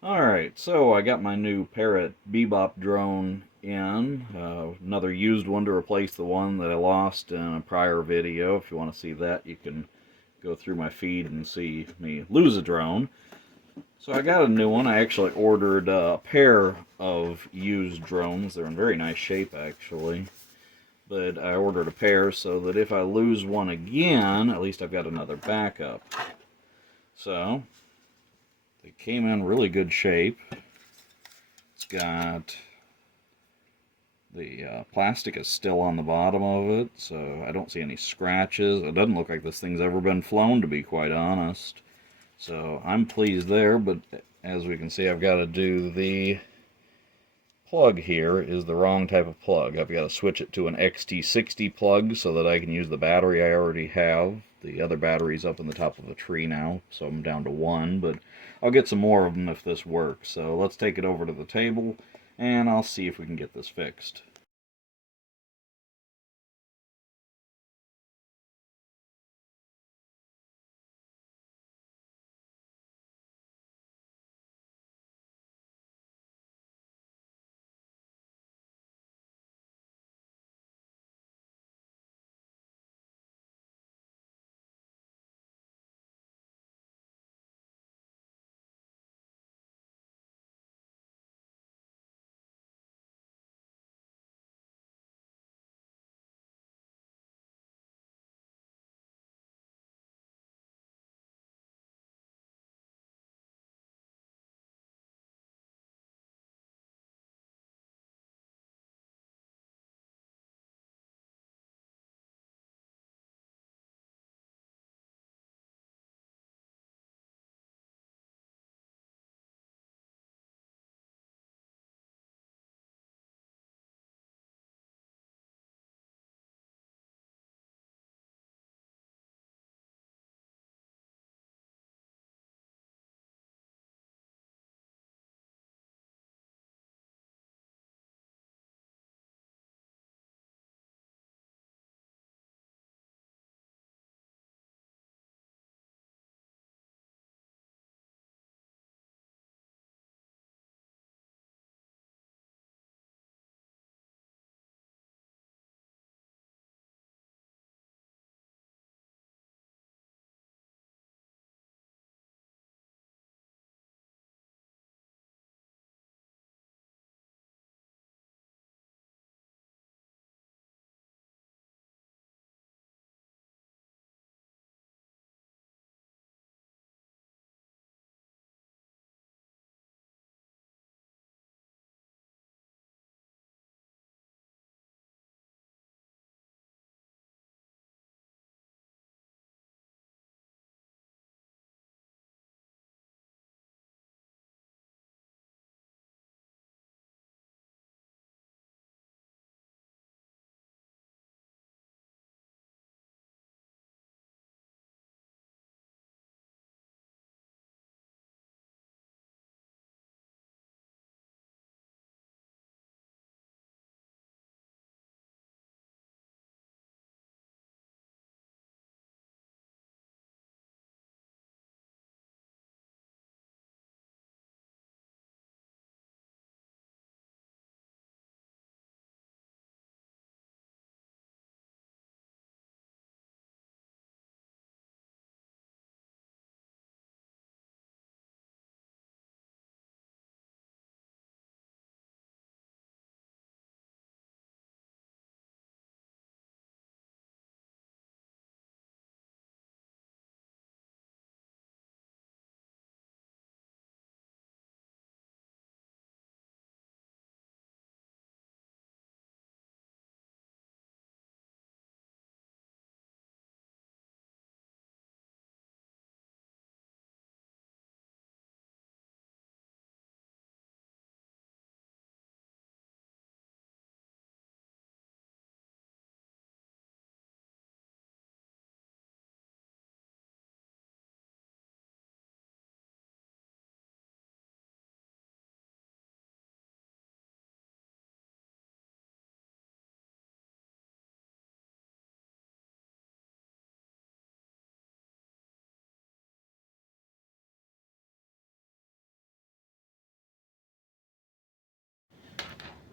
Alright, so I got my new Parrot Bebop drone in. Another used one to replace the one that I lost in a prior video. If you want to see that, you can go through my feed and see me lose a drone. So I got a new one. I actually ordered a pair of used drones. They're in very nice shape, actually. But I ordered a pair so that if I lose one again, at least I've got another backup. So, they came in really good shape. It's got the plastic is still on the bottom of it, so I don't see any scratches. It doesn't look like this thing's ever been flown, to be quite honest. So I'm pleased there, but as we can see, I've got to do the plug here is the wrong type of plug. I've got to switch it to an XT60 plug so that I can use the battery I already have. The other battery's up in the top of the tree now, so I'm down to one, but I'll get some more of them if this works. So let's take it over to the table, and I'll see if we can get this fixed.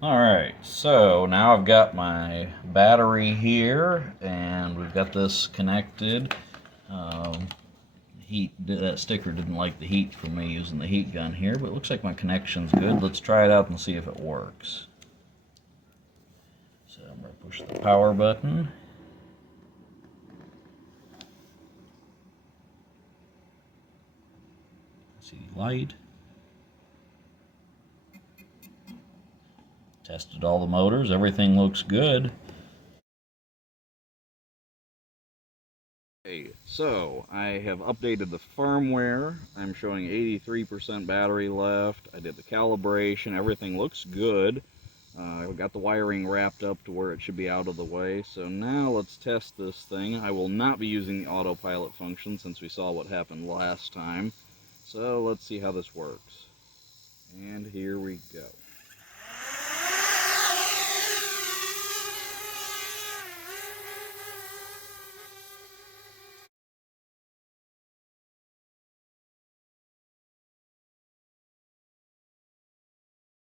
Alright, so now I've got my battery here, and we've got this connected. Um, that sticker didn't like the heat from me using the heat gun here, but it looks like my connection's good. Let's try it out and see if it works. So I'm going to push the power button. See light. Tested all the motors, everything looks good. Okay, so I have updated the firmware. I'm showing 83% battery left. I did the calibration, everything looks good. I've got the wiring wrapped up to where it should be out of the way. So now let's test this thing. I will not be using the autopilot function since we saw what happened last time. So let's see how this works. And here we go.